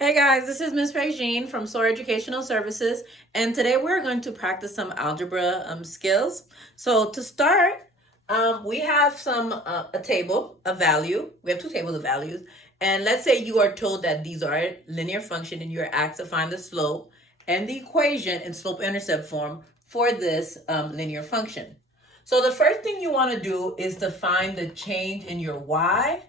Hey guys, this is Miss Regine from SOAR Educational Services, and today we're going to practice some algebra skills. So to start, we have a table of value. We have two tables of values, and let's say you are told that these are a linear function, and you're asked to find the slope and the equation in slope-intercept form for this linear function. So the first thing you want to do is to find the change in your y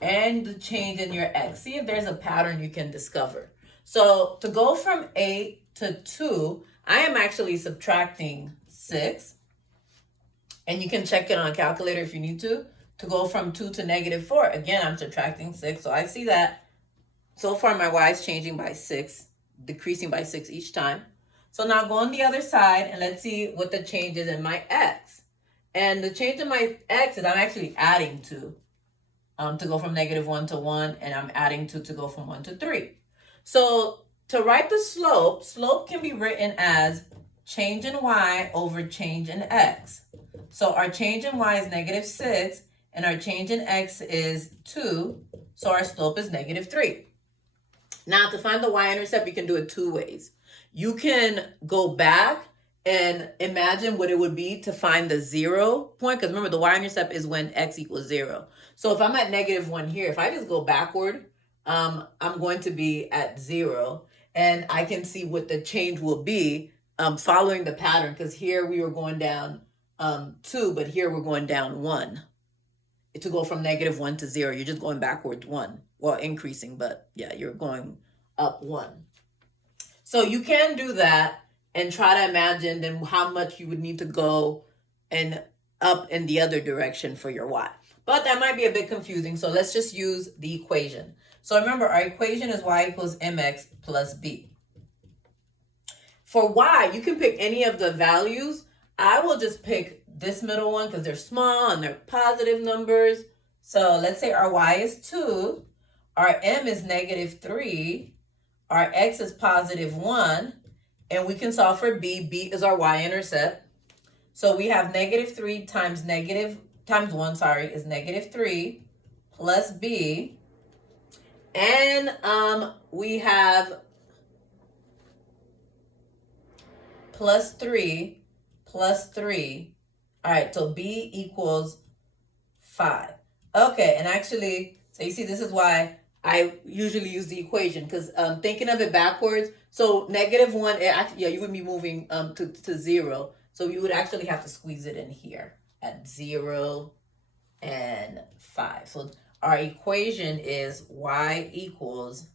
and the change in your x. See if there's a pattern you can discover. So to go from 8 to 2, I am actually subtracting 6. And you can check it on a calculator if you need to. To go from 2 to negative 4, again, I'm subtracting 6. So I see that so far my y is changing by 6, decreasing by 6 each time. So now go on the other side and let's see what the change is in my x. And the change in my x is I'm actually adding 2. To go from negative 1 to 1, and I'm adding 2 to go from 1 to 3. So to write the slope can be written as change in y over change in x. So our change in y is negative 6, and our change in x is 2, so our slope is negative 3. Now to find the y-intercept, you can do it two ways. You can go back and imagine what it would be to find the 0 point, because remember the y-intercept is when x equals 0. So if I'm at negative 1 here, if I just go backward, I'm going to be at 0, and I can see what the change will be following the pattern, because here we were going down 2, but here we're going down 1. To go from negative 1 to 0, you're just going backwards 1. Well, increasing, but yeah, you're going up 1. So you can do that and try to imagine then how much you would need to go and up in the other direction for your y. But that might be a bit confusing, so let's just use the equation. So remember, our equation is y equals mx plus b. For y, you can pick any of the values. I will just pick this middle one because they're small and they're positive numbers. So let's say our y is 2, our m is negative 3, our x is positive 1, and we can solve for b. B is our y-intercept. So we have negative 3 times 1, is negative 3 plus b. And we have plus 3 plus 3. All right, so b equals 5. Okay, and actually, so you see, this is why I usually use the equation, because thinking of it backwards, so negative 1, you would be moving to 0. So you would actually have to squeeze it in here at 0 and 5. So our equation is y equals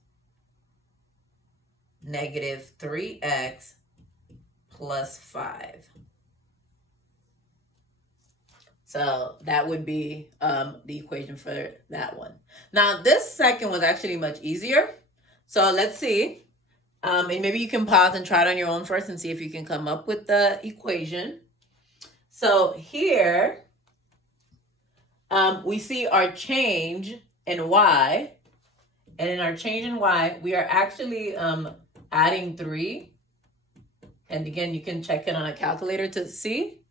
negative 3x plus 5. So that would be the equation for that one. Now, this second was actually much easier. So let's see. And maybe you can pause and try it on your own first and see if you can come up with the equation. So here, we see our change in y. And in our change in y, we are actually adding 3. And again, you can check it on a calculator to see.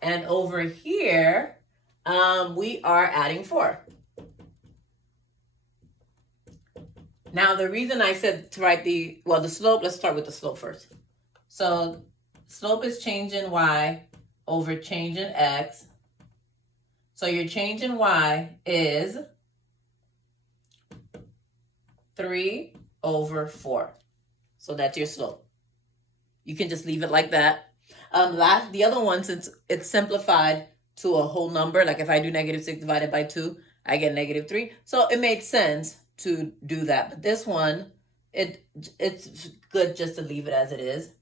And over here, we are adding 4. Now, the reason I said to write the slope, let's start with the slope first. So slope is change in y over change in x. So your change in y is 3 over 4. So that's your slope. You can just leave it like that. The other one, since it's simplified to a whole number, like if I do negative 6 divided by 2, I get negative 3. So it made sense to do that. But this one, it's good just to leave it as it is.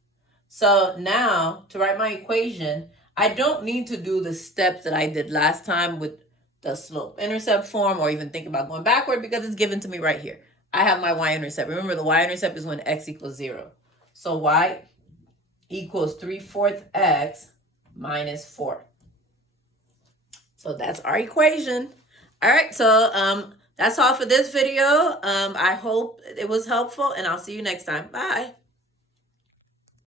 So now, to write my equation, I don't need to do the steps that I did last time with the slope-intercept form or even think about going backward, because it's given to me right here. I have my y-intercept. Remember, the y-intercept is when x equals 0. So y equals 3/4 x minus 4. So that's our equation. All right, so that's all for this video. I hope it was helpful, and I'll see you next time. Bye.